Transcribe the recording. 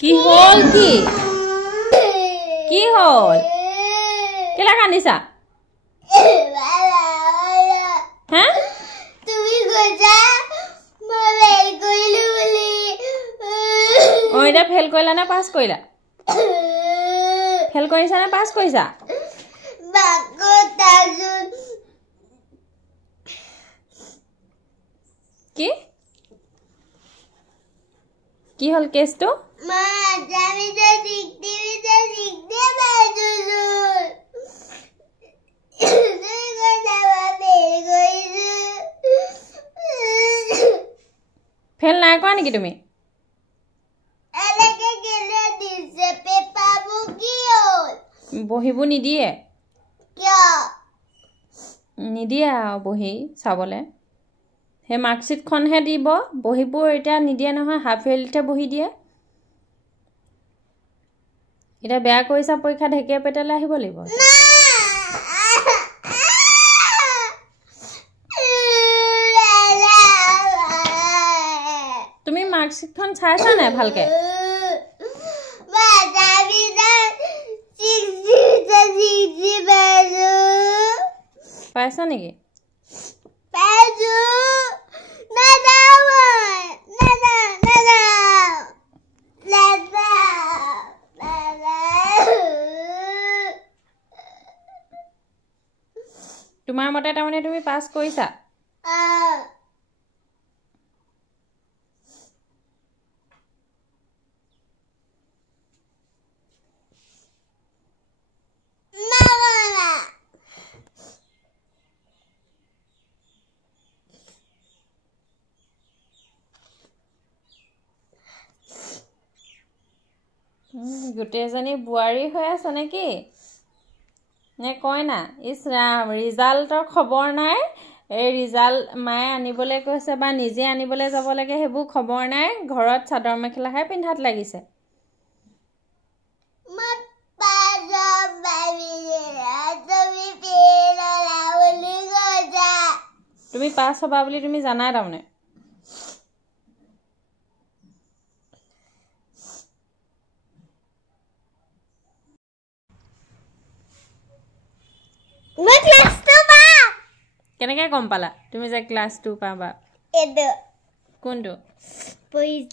কি হল কি কি হল কেলা কান্দিছা হ্যাঁ তুমি কইছা মই ফেল কইলো বলি ওইটা ফেল কইলা না পাস কইলা ফেল কইছা না পাস কইছা বাকো তাজুন কি হল কেসটো মা জানি যে দেখতে বাজুলু ফেল নাই কৰা নেকি তুমি এলাকে গেলে দিছে পেপাবু কি হল বহিবু নিদিয়ে কিয় নিদিয়ে বহি চাবলে হে মাৰ্কশিট খনহে দিব বহিবোৰ এটা নিদিয়ে নহয় হাফ ফেইলতে বহি দিয়ে এটা বেয়া কৰিছা পৰীক্ষা ঢেকে পেটালে আহিব লাগিব তুমি মাৰ্কশিট খন চাইছা নাই ভালকে পাইছা নেকি তোমাৰ মতে তাৰমানে তুমি পাস কৰিছা গোটেইজনী বুৱাৰী হৈ আছে নেকি নে কয় না ইস ৰাম ৰিজাল্টৰ খবৰ নাই এই ৰিজাল্ট মায়ে আনিবলৈ কৈছে বা নিজে আনিবলৈ যাব লাগে হেবু খবৰ নাই ঘৰত চাদৰ মেখেলাহে পিন্ধাত লাগিছে তুমি পাছ হবা বুলি তুমি জানাই তাৰমানে কেনেকৈ গম পালা তুমি যে ক্লাস 2 পাবা এদ কোনটো পইজ